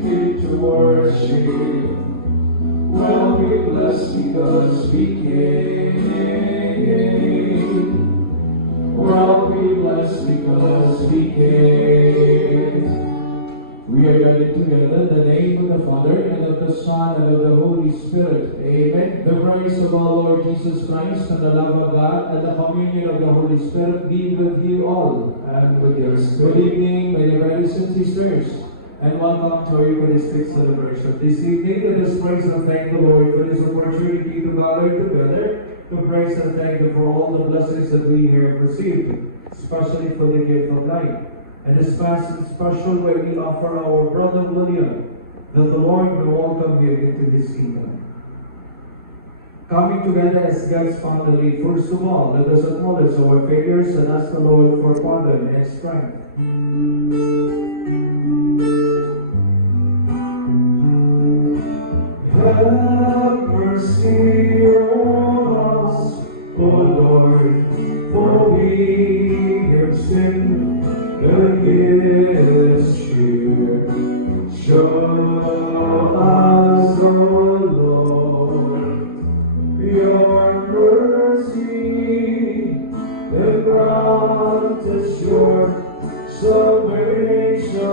seated to worship. Well, we bless because we came. Well, we bless because we came. We are gathered together in the name of the Father, and of the Son, and of the Holy Spirit. Amen. The grace of our Lord Jesus Christ, and the love of God, and the communion of the Holy Spirit be with you all. And with your spirit. Good evening, my dear brothers and sisters, and welcome to our Eucharistic celebration. This evening, let us praise and thank the Lord for this opportunity to gather together, to praise and thank Him for all the blessings that we have received, especially for the gift of life. And this special way we offer our brother William, that the Lord will welcome him into His kingdom. Coming together as God's family, first of all, let us acknowledge our failures and ask the Lord for pardon and strength. Have mercy on us, O Lord, for we have sinned against you. Show us, O Lord, your mercy, and grant us your salvation.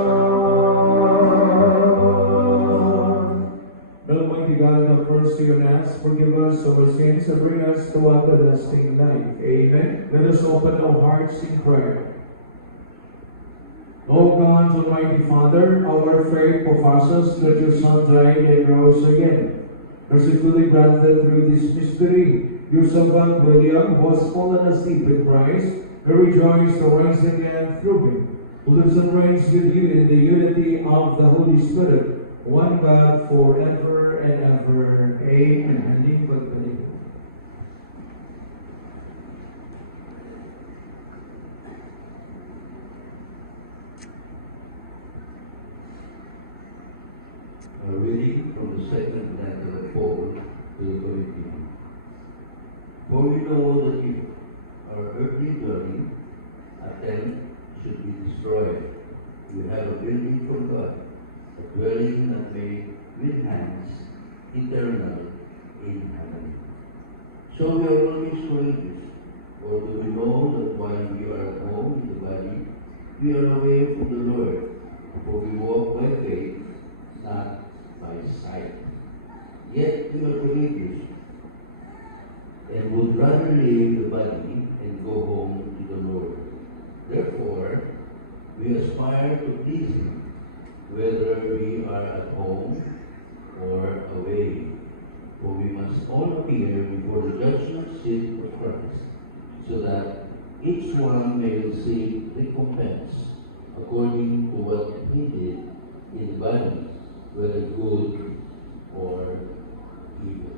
Almighty God, have mercy on us, forgive us our sins, and bring us to everlasting life. Amen. Let us open our hearts in prayer. O God, Almighty Father, our faith professes that your Son died and rose again. Mercifully grant that through this mystery, your servant William, who has fallen asleep in Christ, may rejoice to rise again through him, who lives and reigns with you in the unity of the Holy Spirit, one God, forever and ever. Amen. A reading from the second letter of Paul to the Corinthians. For we know that if our earthly dwelling, a tent, should be destroyed, we have a building from God, a dwelling not made with hands, eternal in heaven. So we are always courageous, for do we know that while we are at home in the body, we are away from the Lord, for we walk by faith, not by sight. Yet we are courageous, and would rather leave the body and go home to the Lord. Therefore, we aspire to please Him, whether we are at home or away. For we must all appear before the judgment seat of Christ, so that each one may receive recompense according to what he did in the body, whether good or evil.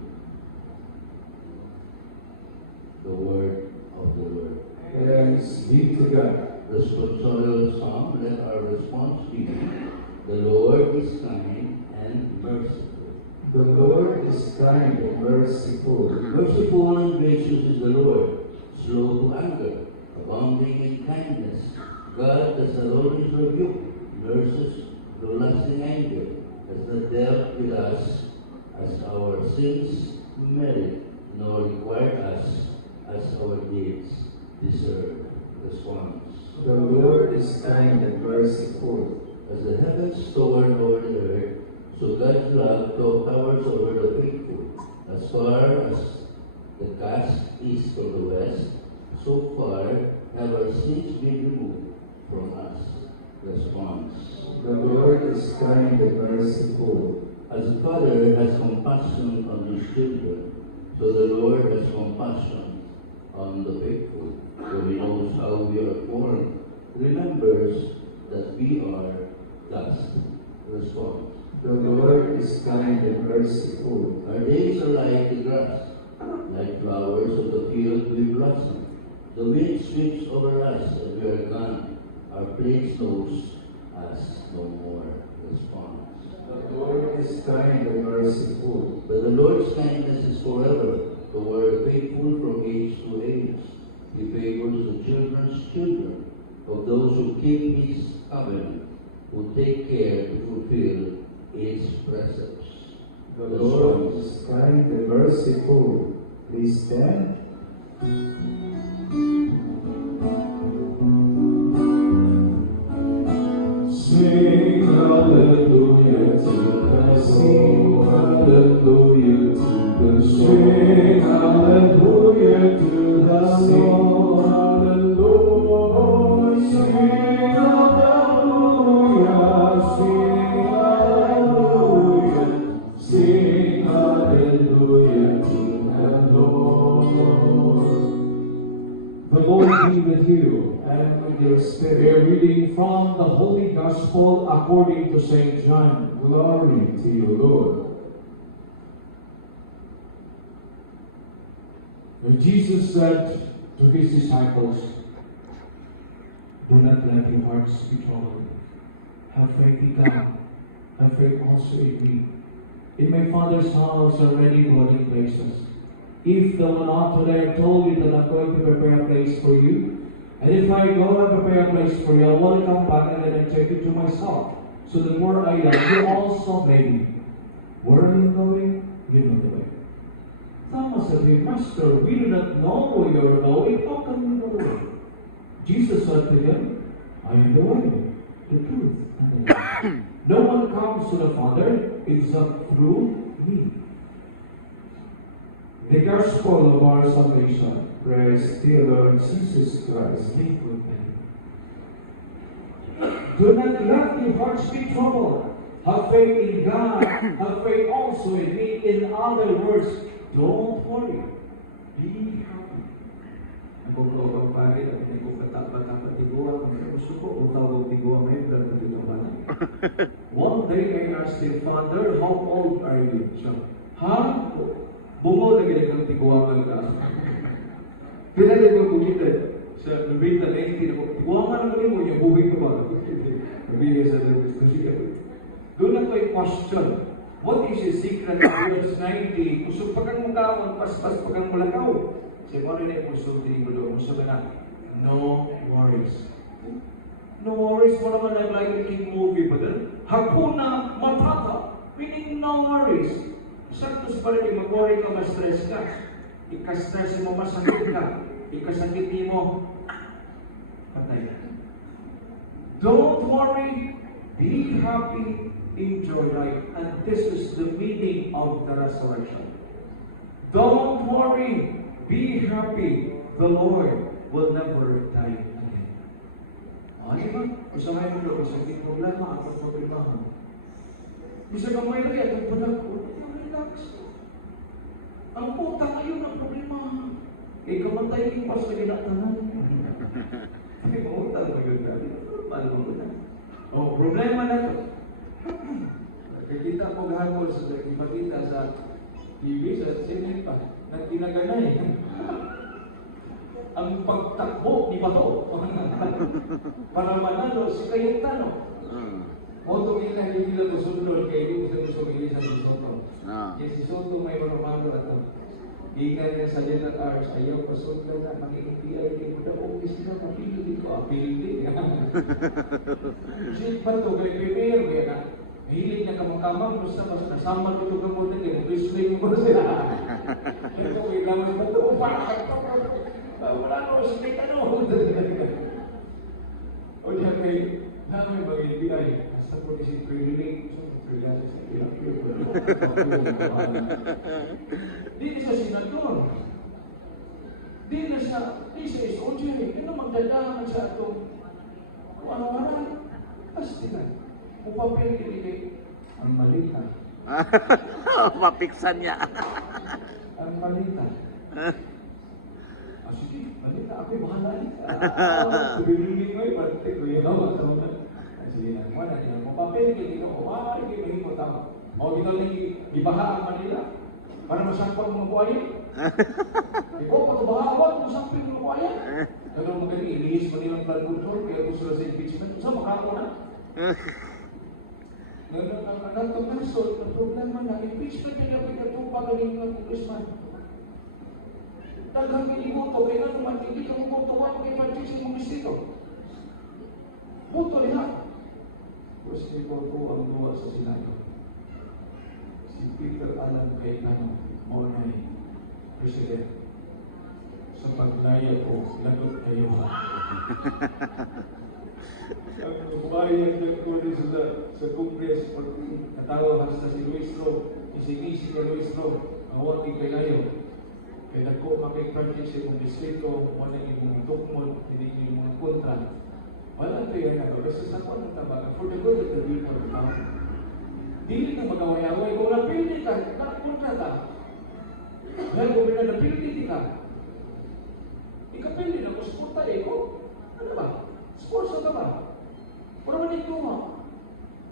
The word of the Lord. Thanks be to God. Responsorial Psalm, let our response be, the Lord is kind and merciful. The Lord is kind and merciful. Merciful and gracious is the Lord, slow to anger, abounding in kindness. God does not always rebuke, nurses no lasting anger, has not dealt with us as our sins merit, nor required us as our deeds deserve. Response. The Lord is kind and merciful. As the heavens tower over the earth, so God's love towers over the faithful. As far as the cast is from the west, so far have our sins been removed from us. Response. The Lord is kind and merciful. As a father has compassion on his children, so the Lord has compassion on the faithful. For He knows how we are formed, remembers that we are dust. Response. The Lord is kind and merciful. Our days are like the grass, like flowers of the field we blossom. The wind sweeps over us and we are gone. Our place knows us no more. Response. The Lord is kind and merciful. But the Lord's kindness is forever, toward the faithful from age to age. He favors the children's children, of those who keep His covenant, who take care to fulfill message. The Lord is kind and merciful. Please stand. Sing hallelujah to the sing hallelujah to the sing hallelujah to the Lord. Hallelujah. Sing hallelujah. Sing hallelujah. Sing hallelujah to the Lord. The Lord be with you. And with your spirit. We are reading from the Holy Gospel according to St. John. Glory to you, Lord. When Jesus said to his disciples, "Do not let your hearts be troubled. Have faith in God. Have faith also in me. In my Father's house are many dwelling places. If the one out there told you that I'm going to prepare a place for you, and if I go and prepare a place for you, I will come back and then I take you to myself, so that where I am, you also may be. Where are you going? You know the way." Thomas said to him, "Master, we do not know where you are going. How can we know the way?" Jesus said to him, "I am the way, the truth, and the life. No one comes to the Father except through me." The gospel of our salvation. Praise to you, Lord Jesus Christ. Think with me. Do not let your hearts be troubled. Have faith in God. Have faith also in me. In other words, don't worry. Be happy. Ako ko ang pare at hindi ko katapat-tapat patiguan kung gusto ko o tawag tiguan ngayon pero hindi ko man. One day I asked him, "Father, how old are you?" Siya, "Ha? Bungo na ginagalang tiguan ka." Pila din ko bukitin. Sa nabita na hindi ako, tiguan mo niya, buhay ko ba? Nabigay sa service ko siya. Doon na ko yung question. What is the secret of verse 90? Kusog pagkang mukawang, paspas pagkang malakaw. Sa mo na yung kusog din mo doon. Kusog na, no worries. No worries mo naman na like a movie pa doon. Hakuna Matata. Meaning no worries. Sakto sa pala mag-worry ka, ma-stress ka. Ika-stress mo, masakit ka. Ikasakit mo, patay ka. Don't worry. Be happy. Enjoy life. And this is the meaning of the resurrection. Don't worry. Be happy. The Lord will never die again. Di ba? Isa ngayon mo doon, isang problema, ang problemahan. Isa ka may rin, ang palag ko, relax. Ang puta kayo ng problema. Kamatay yung pas na ginatanan. Hindi mo utang na ganda. Paano mo na? Problema na ito. Nakikita ko gahapon sa ipakita sa TV, sa sinip pa, na ginaganay. Ang pagtakbo ni Bato para manalo si Cayetano. Moto kinahihila ko sundol kay hindi ko sa sumili sa si Soto. Ah. Kaya si Soto may marumando na ito. Ikan niya sa General Arts, ayaw pa sundol na mag-i-NPI din ko na office na mapili ko, apili din. Si Bato kay Premier kaya na hilig na kamang-kamang basta nasama ko ito mo din kaya mag-display mo sila. Kaya ko kailangan Bato, wala na sa Cayetano. O diyan kay namin mag-NPI, hasta po kasi privilege, so privilege sa Di na siya senador. Di siya SOJ. Ano magdadahan sa ito? Kung ano-ano. Pasti na. Kung papel kiligay, ang malita. Mapiksan niya. Ang malita. Sige, malita. Ako'y bahala. Tuloy-tuloy ko pati ko yun. Sige na. Kung papel kiligay, kung maaari kayo mahimot tama. O dito na ibaha ang Manila para masampang mga buhaya. Ikaw, patubahawan, masampang mga buhaya. Kaya magaling, ilihis mo nilang blood control, kaya gusto na sa impeachment. Sa makako na. Ngayon, ang anatong kaso, ang problema na, impeachment ay dapat katupag galing ng congressman. Daghang kinibuto, kaya nga naman, hindi ka mubutuwa kay Martis yung mga distrito. Buto niya. Tapos may boto ang duwa sa Senado. kay mo na President. Sa paglaya ko, lagot kayo. Ang bayan na ko sa Congress, natawag hasta si Luis Ro, isinisi ka Luis Ro, awag ikalayo. Kaya nagko makipag-project sa mga distrito, wala yung mga tukmon, hindi yung mga kontra. Wala ito yan ako, kasi sa ko ng tabaga, for the good of the people of the town. Dili ka magaway-away, kung napildi ka, nakapunta ka. Dahil kung napildi ka, ikapildi na ko, suporta ko. Ano ba? Sponsor ka ba? Pero manig duma.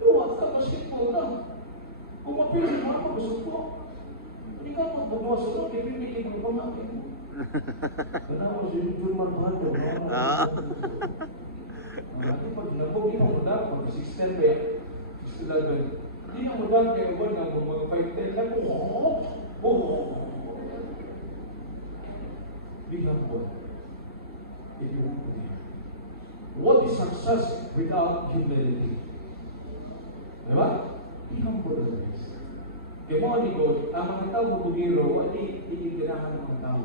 Duma ka, basketball ka. Kung mapildi mo ako, gusto ko. Hindi ka magbabawa sa loob, ipildi kayo mga pamangkin mo. Kanawa siya yung German Hunter. Ano pag nabog, hindi mo dapat, pag 6'10 ba yan? 6'11. Hindi mo dapat kayo ba na mga 5'10 lang po. Bilang po. What is success without humility? Diba? Bilang po na guys. Kaya mga ligo, ang mga tao bugiro, hindi kailangan ng mga tao.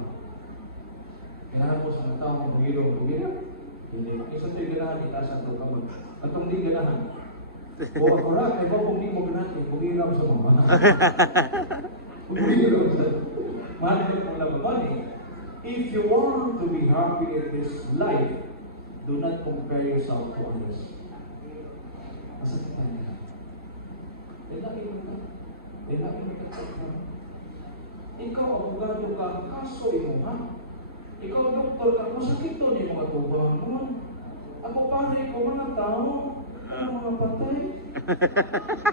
Kailangan po sa mga tao bugiro. Hindi. Isang tayo ganahan itasan ito kamon. At kung di ganahan, o ako na, kaya kung di mo ganahan, bugiro sa mga. Bugiro sa money ko lang money. If you want to be happy in this life, do not compare yourself to others. Masakit pa niya. Lagi mo ka. Ikaw, abogado ka, kaso mo ha? Ikaw, doktor ka, masakit to niya mga tubang mo. Ako pare ko, mga tao, mga patay.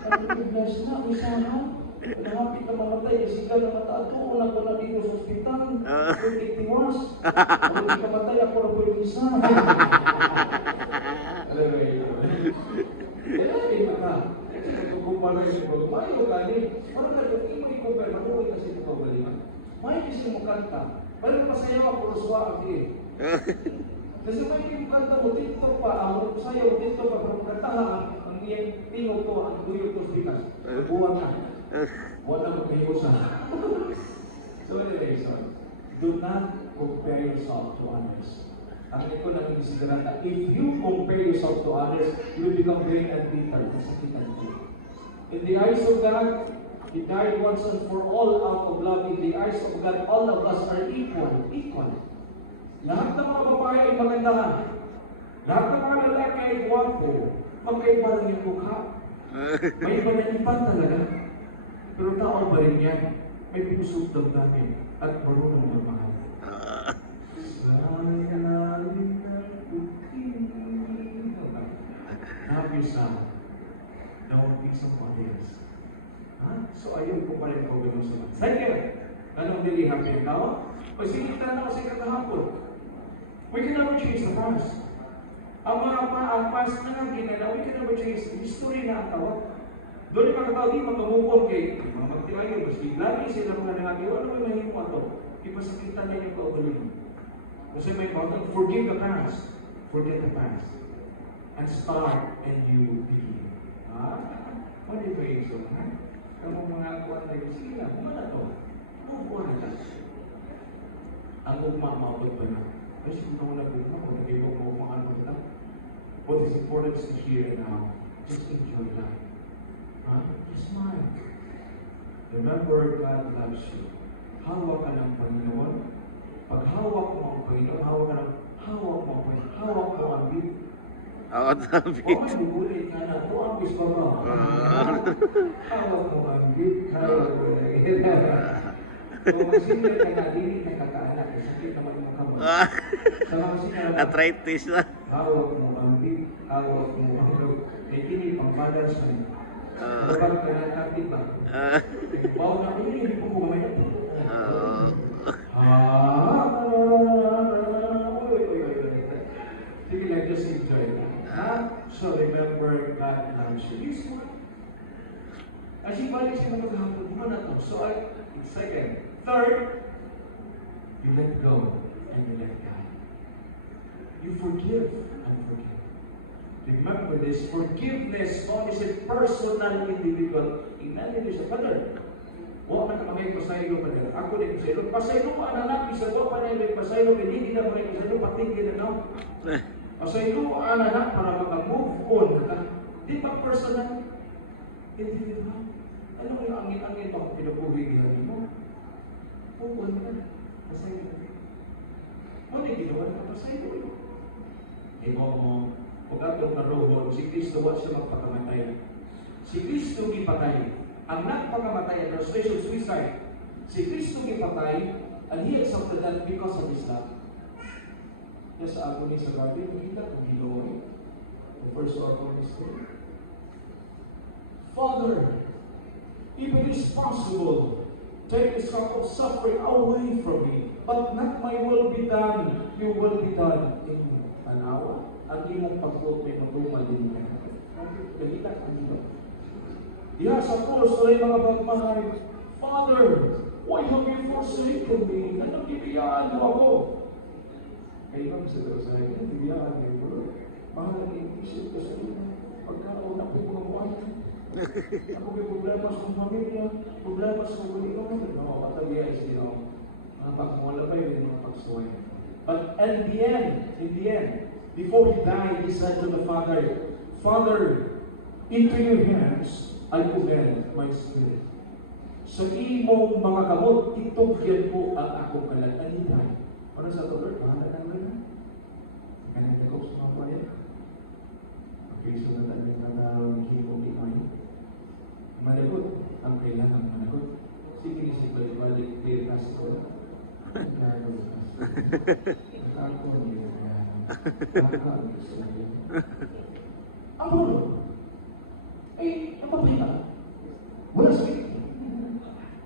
Ang biglas na, isama. Nahapit na mamatay, isigal na mataato, wala ko na dito sa ospital. Pwede tiwas. Kung hindi ka matay, ako na pwede isa. Alam mo yun. Kaya rin ka. Kasi nagkukumpara yung mga mayo ka ni. Parang ka doon, hindi mo ikumpara, manuwi kasi ito pabaliman. May kasi mo kanta. Parang pasayaw ako, ruswa ako eh. Kasi may yung kanta mo, dito pa, ang sayaw, dito pa, parang kantahan, ang iyang tingog ko, ang duyog ko sa bikas. Buwan na. Wala magkahiusan. So anyway, do not compare yourself to others. Ang ito na kinisiderata, if you compare yourself to others, you will become very unbitter. Masakitan ko. In the eyes of God, He died once and for all out of love. In the eyes of God, all of us are equal. Equal. Lahat ng mga babae ay magandahan. Lahat ng mga lalaki ay guwapo. Magkaiba lang yung mukha. May iba na iba talaga. Pero tao ba rin yan? May pusong damdamin at marunong magmahal. Have yourself. Don't be somebody else. So ayaw ko pa rin ko ganun sa mga. Second, anong really happy ikaw? Pasilip na kasi kakahapon. We can never change the past. Ang past na nga ginala, we can never change the history na ang tawag. Doon yung mga tao, di magkamukon kay mga magtilayo, mas lagi sila mga nangagawa, ano may mahimo ito? Ipasakitan na yung kaugaling. Kasi may mountain, forgive the past, forget the past, and start a new beginning. What do you think so? Ang mga kuwan na yun, sige na, kung ano ito? Move on na. Ang ugma, maabot pa na. Kasi kung naman nag-ugma, kung nag-ibog mo mga ano ito, what is important is to hear now, just enjoy life. Just smile. Remember, God loves you. Hawak ka ng Panginoon. Pag hawak mo ang Panginoon, hawak mo ang bib. Hawak ang bib. Huwag may bubulit ka na. Ito ang gusto mo. Hawak mo ang bib. Hawak mo ang bib. Kung magsinil ka na, hindi nakakaanak. Sakit naman yung kamay. Sa mga sinala, arthritis na. hawak mo ang bib. Hawak mo ang bib. May kini pang-balance ka niya. Kapag ka nakakit ba? Bawa na ko yun, hindi ko kumay na. Sige lang, just enjoy that. So remember, God loves you. This one. As you balik siya maghapon, mo na to. So, second. Third, you let go and you let God. You forgive and forgive. Remember this, forgiveness is a personal, individual. Imagine this, Father. Huwag na kamay pasaylo pa nila. Ako din pasaylo. Pasaylo pa anak, isa ko pa na yung pasaylo, hindi na mo yung pasaylo, patigil na no. Pasaylo anak para maka-move on. Di ba personal? Individual. Ano yung angin-angin pa kung pinupuhi nila mo? Move on ka. Pasaylo. Ano yung ginawa na pasaylo yun? Imo mo, kung atong naroon, si Kristo wa siya magpakamatay. Si Kristo gipatay. Ang nagpakamatay, frustration, suicide. Si Kristo gipatay, and He accepted that because of His love. Kaya sa agony sa garden, kita kung ginawa niya. The first one of His story. Father, if it is possible, take this cup of suffering away from me. But not my will be done, your will be done in me. Anawa, ang imong pagkot may matumal din ka. Kahita ang ito. Diha sa cross, walay mga pagmahal, Father, why have you forsaken me? Anong ibiyaan mo ako? Kaya ibang sa akin, ibiyaan mo bro. Mahal ang isip ka sa ito. Pagkaroon ako yung mga buhay. Ako may problema sa kong pamilya, problema sa kong ulinom. No, matabiya is, mga pagmula pa yun, mga pagsuway. But in the end, before he died, he said to the Father, Father, into your hands I commend my spirit. Sa imong mga kamot, itugyan mo ang akong kalat. And he died. Ano sa ito, Lord? Pahala lang rin. Ganyan ko sa mga payan. Okay, so natin yung nanawang kimong imay. Managot. Ang kailangan managot. Sige ni si balik-balik, tiras ko. Ang ulo, ay, napapay ka. Wala sakit.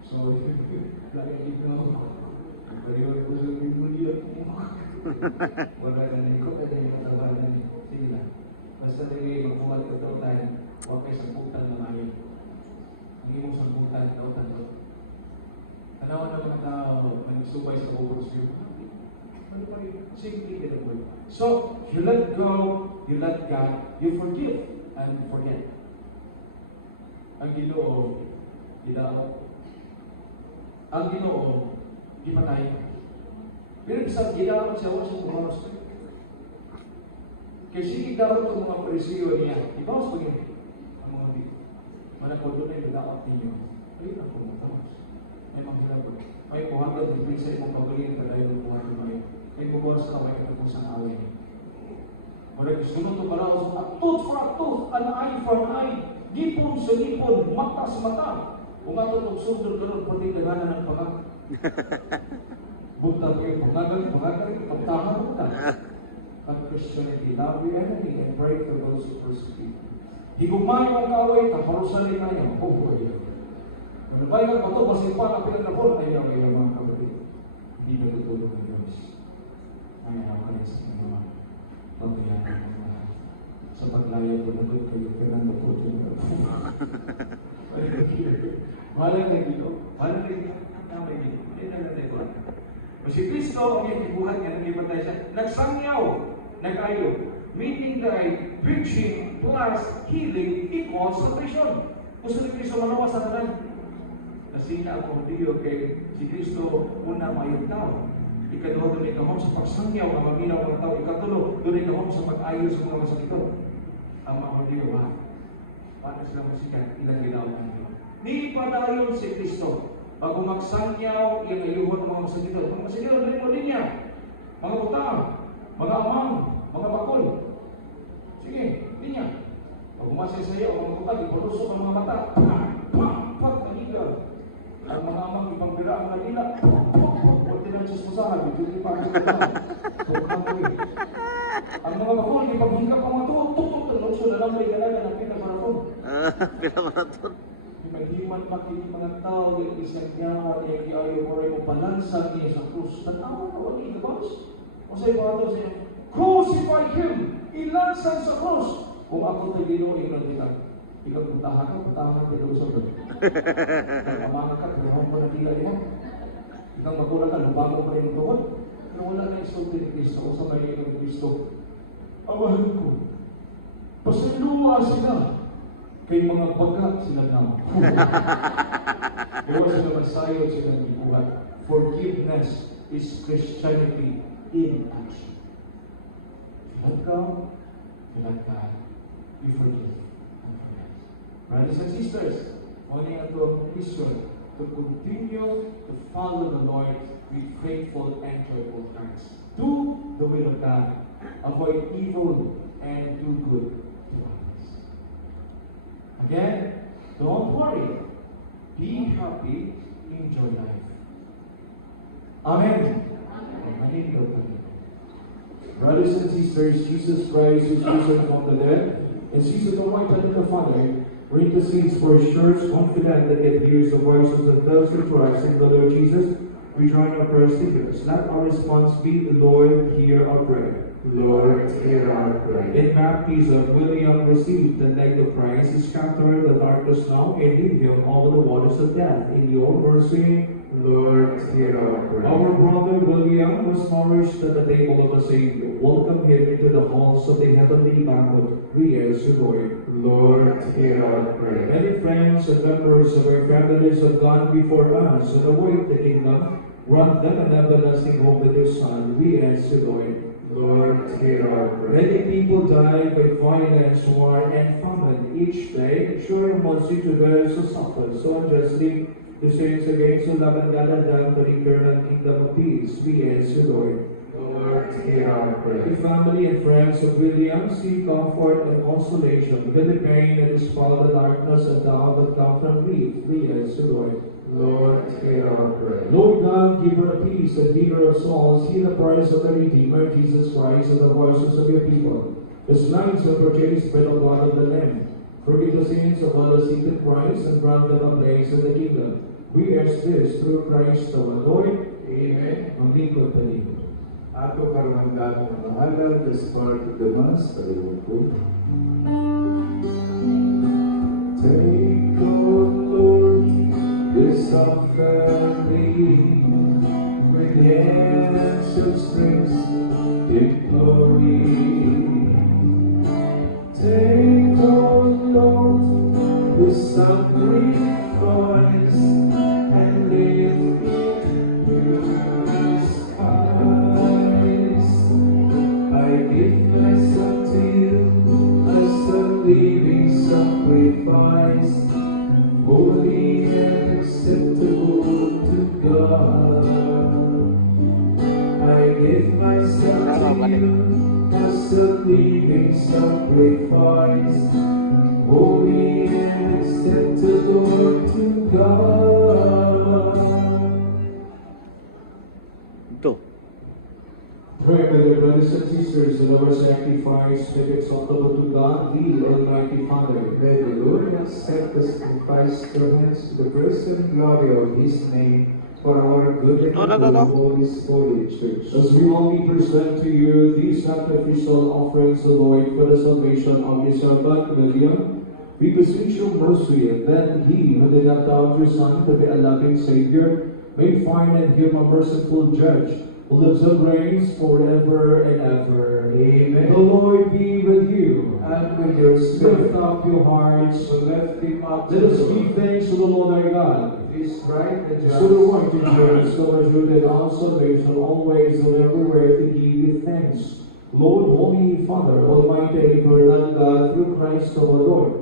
So, lagi dito ako. Pariwag ko sa Biblia. Wala na na ikaw, kaya yung katabanan. Sige lang. Basta rin, magpumalik ito tayo. Huwag kayo samputan na mayo. Hindi mo samputan, tautan ko. Alawan na mga tao, nagsubay sa overseer. Ano pa rin? Simply get away. So, you let go, you let God, you forgive, and forget. Ang Ginoo, ang Ginoo, di patay. Pero sa gidaan siya, wala siya kumaros. Kasi gidaan itong mga parisiyo niya, ibawas pa gini. Ang mga di. Manapod doon ay gidaan ninyo. Ayun ako matamas. May mga po. May kuhanggap ng prinsay mong pagaling ka dahil ng mga may. May bubuwas ka may katapusang awin. Kaya sunod ito para sa a tooth for a tooth, an eye for an eye, gipon sa gipon, mata sa mata. Kung ato itong sundol ka rin, pati daganan ng pangak. Bunta ko yung pangagal, pagtahan mo na. Ang Christianity, love your enemy and pray for those who persecute. Higumay ang kaway, kaparusan rin na yung buhay. Ano ba yung bato, masipan ang pinagkapon, ayaw mga kaway. Hindi na tutulong ng Diyos. Ayaw kayo sa mga pagkayanan ng mga sa paglaya ko na doon kayo pinagkapon yung Malang na dito. Malang na dito. Kamay dito. Hindi na natin ko. Si Kristo, ang iyong kibuhat niya, nag-ibatay siya, nagsangyaw, nag-ayo. Meaning that preaching plus healing equals salvation. Gusto ni Kristo manawa sa tanan. Nasina ako diyo kay si Kristo una mayong tao. Ikaduha doon ikahon sa pagsangyaw, ang maminaw ng tao. Ikatulo, doon ikahon sa pag-ayo sa mga sakito. Ang mga diyo, paano sila masikat? Ilang ginawa niyo. Ni padayon si Kristo. Pag magsangyaw, yung ayuhon ng mga sakito. Mga sakito, rin mo din niya. Mga butang, mga amang, mga bakol. Sige, din niya. Pag umasay sa iyo, mga butang, ipalusok ang mga mata. Pak, naligaw. Ang mga amang ipangbira ang nalila. Huwag tinansyos mo sa habi. Hindi pa ang ang mga bakol, ipaghingkap ang mga tutok. Tunod na lang may galaga ng pinamaraton. Pinamaraton. Maghiman makikita mga tao, yung isang niya, yung ayaw mo rin mong balansan niya sa krus. Tanawa na wali, di ba? O sa iba ito siya, crucify him! Ilansan sa krus! Kung ako tayo ginuhin ng kita, ikaw puntahan ka dito sa doon. Mamanga ka, pinahon ko na tila mo. Ikaw magulang ka, lubang mo pa rin ito. Pero wala na isulti ni Kristo, o sa kanya ng Kristo. Awahin ko, pasaluwa sila. Kay mga baga sila naman. Huwag sila masayod sa nagbubuhat. Forgiveness is Christianity in action. Let go, let God, we forgive and forget. Brothers and sisters, only ang mission to continue to follow the Lord with faithful and joyful hearts. Do the will of God, avoid evil, and do good to others. Again, don't worry. Be happy, enjoy life. Amen. Amen. Brothers and sisters, Jesus Christ is risen among the dead, and seated on right hand of the Father, who intercedes for assurance, confident that it hears the voices of those who trust in the Lord Jesus. We join our prayers together. Let our response be, Lord, hear our prayer. Lord, hear our prayer. In baptism, William received the negative prize, scatter the darkness now, and lead him over the waters of death. In your mercy, Lord, hear our prayer. our brother William was nourished at the table of the Savior. Welcome him into the halls of the heavenly banquet. We ask you, Lord. Lord, hear our prayer. Many friends and members of our families have gone before us and await the kingdom. Grant them an everlasting hope with your Son. We ask you, Lord. Lord, hear our prayer. Many people die by violence, war, and famine each day. Show your mercy to those who suffer so unjustly. The saints against who love and gather them to the eternal kingdom of peace. We ask you, Lord. Lord, hear our The prayer. family and friends of William seek comfort and consolation with the pain that dispel the darkness and doubt that come from grief. We ask you, Lord. Lord, hear our prayer. Lord God, giver of peace and giver of souls, hear the prayers of the Redeemer, Jesus Christ, and the voices of your people. The lives are purchased by the blood of the Lamb. Forgive the sins of all the seated Christ and grant them a place in the kingdom. We ask this through Christ our Lord. Amen. Maglingkod tayo. Ato karang gatong maalam, the start of the Mass, paliwagod. Take, O Lord, this offering with hands of strength in glory. Take, O Lord, this sacrifice and live in your skies. I give myself to you as a living sacrifice, holy and acceptable to God. I give myself to you as a living sacrifice, holy and acceptable to God. Two. Pray, my dear brothers and sisters, that our sacrifice may be acceptable to God, the Almighty Father. May the Lord accept the sacrifice offerings to the praise and glory of His name, for our good and No. the good of all His holy church. As we humbly present to you these sacrificial offerings, O Lord, for the salvation of your servant William, we beseech your mercy that he, who did not doubt your Son to be a loving Savior, may find in him a merciful judge, who lives and reigns forever and ever. Amen. The Lord be with you. And with your spirit, Lift up your hearts. lift Him up. Let us give thanks to the Lord our God. It is right and just. So the right in yours, so much rooted our salvation, always and everywhere to give you thanks. Lord, Holy Father, Almighty, eternal God, through Christ our Lord.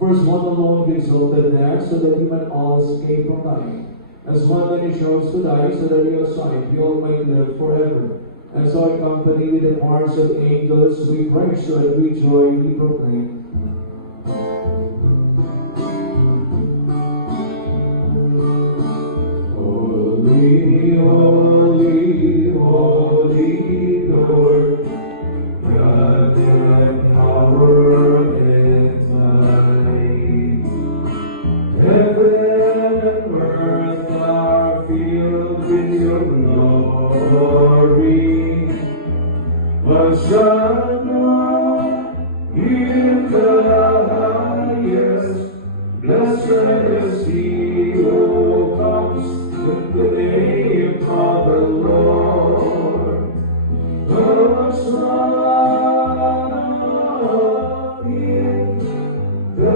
First one alone be exalted next, so that He might all escape from dying. As one that He chose to die, so that your side we all might live forever. As our company with the choirs of angels, we praise you and we joyfully proclaim. Holy, holy, holy Lord, God and power and might. Heaven and earth are filled with your glory. Hosanna in the highest. Blessed is he who comes in the name of the Lord. Hosanna in the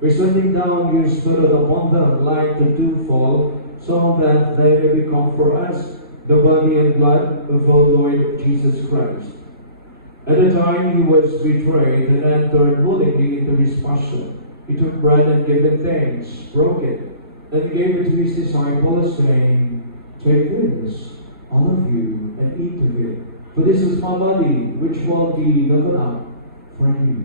by sending down your Spirit upon them like the dewfall, so that they may become for us the body and blood of our Lord Jesus Christ. At the time he was betrayed and entered willingly into his passion, he took bread and gave thanks, broke it, and gave it to his disciples, saying, "Take this, all of you, and eat of it, for this is my body, which will be given up for you."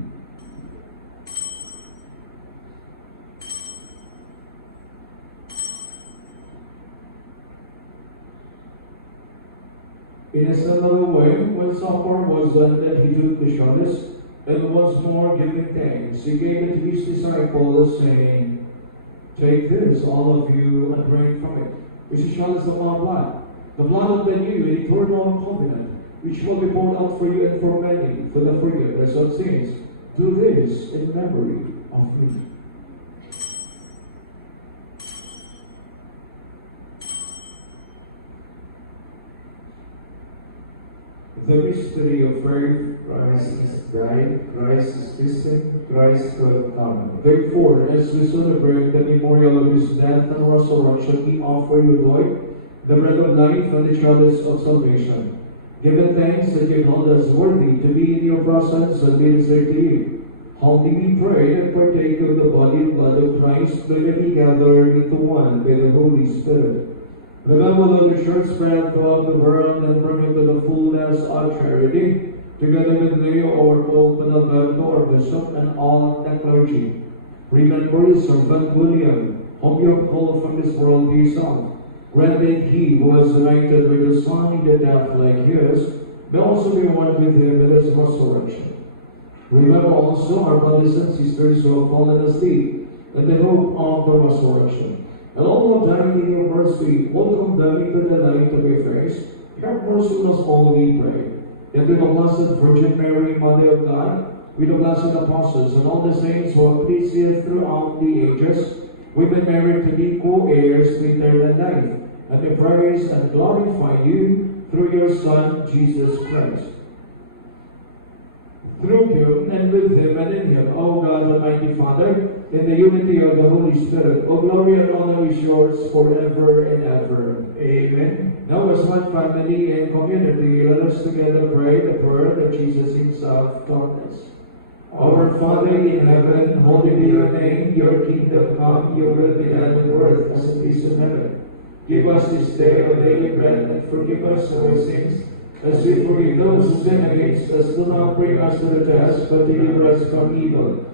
In a similar way, when supper was ended, he took the chalice, and once more giving thanks, he gave it to his disciples, saying, "Take this, all of you, and drink from it. This is chalice of my blood, the blood of the new and eternal covenant, which will be poured out for you and for many, for the forgiveness of sins. Do this in memory of me." The mystery of faith. Christ is died, Christ is risen, Christ will come. Therefore, as we celebrate the memorial of his death and resurrection, we offer you, Lord, the bread of life and the chalice of salvation. Give thanks that you hold us worthy to be in your presence and minister to you. Humbly we pray and partake of the body and blood of Christ, that we be gathered into one by the Holy Spirit. Remember that the church spread throughout the world and bring it to the fullness of charity, together with Leo, our Pope, and Alberto, our Bishop, and all the clergy. Remember his servant William, whom you have called from this world to yourself. Grant that he who was united with your Son in the death like yours, may also be one with him in his resurrection. Remember also our brothers and sisters who have fallen asleep, in the hope of the resurrection. And all who have died in your mercy, welcome them into the light of your face. Have mercy on us all, we pray. And with the Blessed Virgin Mary, Mother of God, with the blessed apostles and all the saints who have pleased you throughout the ages, we may merit to be co-heirs to eternal life, and to praise and glorify you through your Son, Jesus Christ. Through him, and with him, and in him, O God, Almighty Father, in the unity of the Holy Spirit, all glory and honor is yours forever and ever. Amen. Now, as one family and community, let us together pray the prayer that Jesus himself taught us. Our Father in heaven, holy be your name, your kingdom come, your will be done on earth as it is in heaven. Give us this day our daily bread, and forgive us our sins, as we forgive those who sin against us. Do not bring us to the test, but deliver us from evil.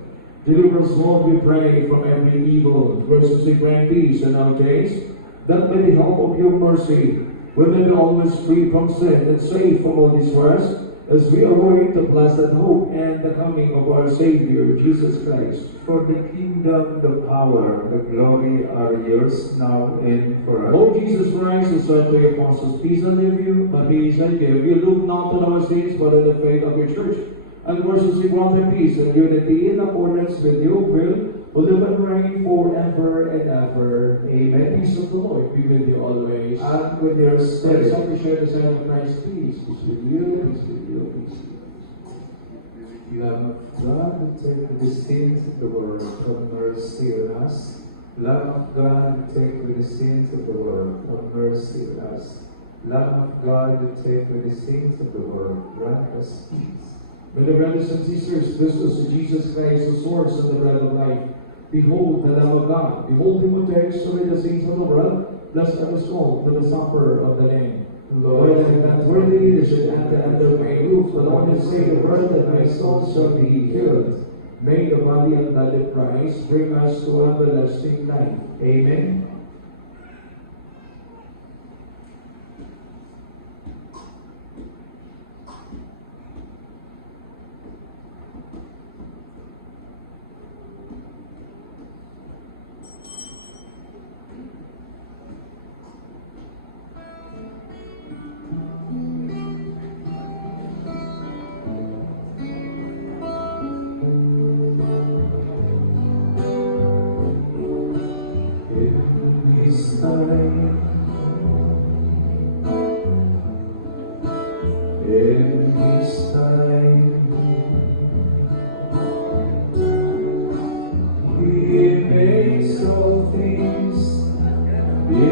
Deliver us, Lord, we pray, from every evil. Graciously grant peace in our days, that by the help of your mercy, we may be always free from sin and safe from all distress, as we await the blessed hope and the coming of our Savior, Jesus Christ. For the kingdom, the power, the glory are yours now and forever. Lord Jesus Christ, who said to your apostles, "Peace I leave you, but peace I give you. Look not on our sins, but on the faith of your church, and graciously grant them peace and unity in accordance with your will, who live and reign forever and ever. Amen." Peace of the Lord be with you always. And with your Let us spirit. all share the sign of Christ. Peace. Peace with you. Peace with you. Peace with you. Lamb of God, who take away the sins of the world, have mercy on us. Lamb of God, who take away the sins of the world, have mercy on us. Lamb of God, who take away the sins of the world, grant us peace. My dear brothers and sisters, Christus and Jesus Christ, the source and the bread of life. Behold the Lamb of God. Behold him who takes away the sins of the world. Blessed are us called to the supper of the Lamb. Lord, I am not worthy that you should enter under my roof, but only say the word that my soul shall be healed. May the body and blood of Christ bring us to everlasting life. Amen.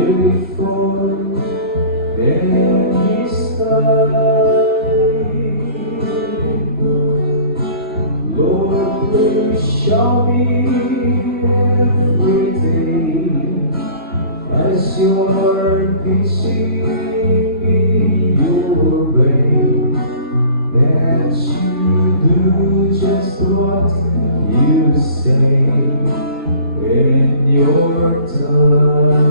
beautiful than the sky. Lord, please show me every day as you're teaching me your way, that you do just what you say in your time,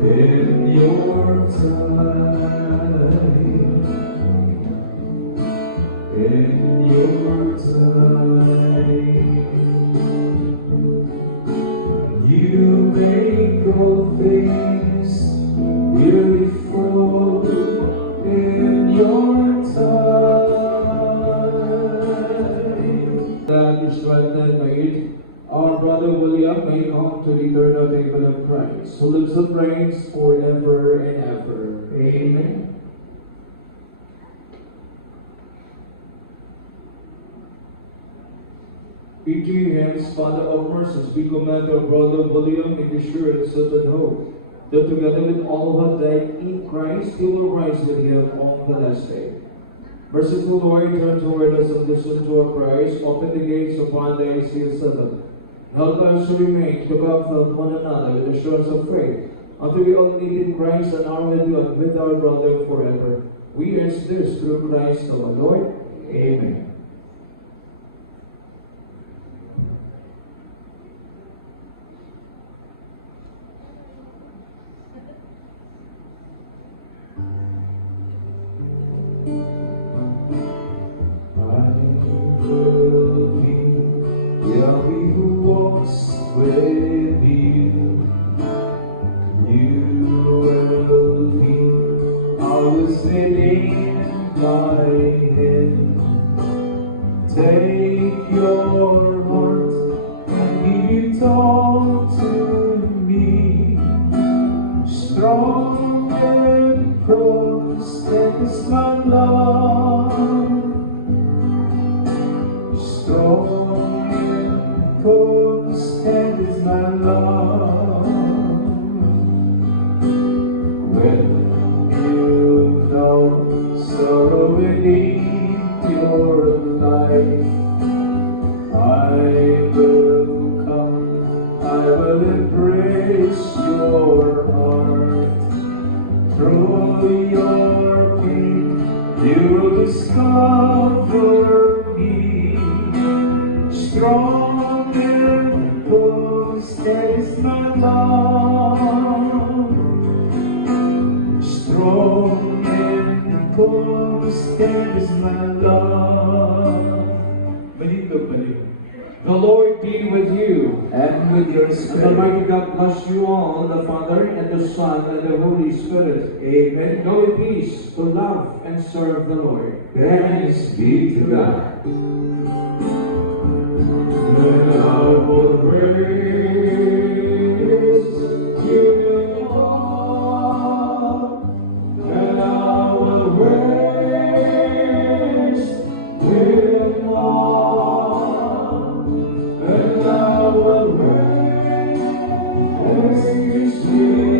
in your time, in your time. You make all things beautiful in your time. That is strengthened by it, our brother William may come to the eternal table of Christ, who lives and reigns forever and ever. Amen. Into your hands, Father of mercies, we commend our brother William in the assurance of and hope that together with all who have died in Christ, he will rise with him on the last day. Merciful Lord, turn toward us and listen to our prayers. Open the gates of paradise to your servant. Help us to remain to comfort one another with assurance of faith, until we all meet in Christ and are with you and with our brother forever. We ask this through Christ our Lord. Amen. Take your heart and give it all to me. Strong and constant is my love. Strong and constant is my love. When you know sorrow in your life, I will come, I will embrace your heart. Through your pain, you will discover me. Strong and constant is my love. Strong and constant is my love. The Lord be with you. And with your And the spirit. Almighty God bless you all, the Father, and the Son, and the Holy Spirit. Amen. Go in peace to love and serve the Lord. Thanks be to God. And I will praise you, Lord, and I will praise you, Lord, and I will praise you.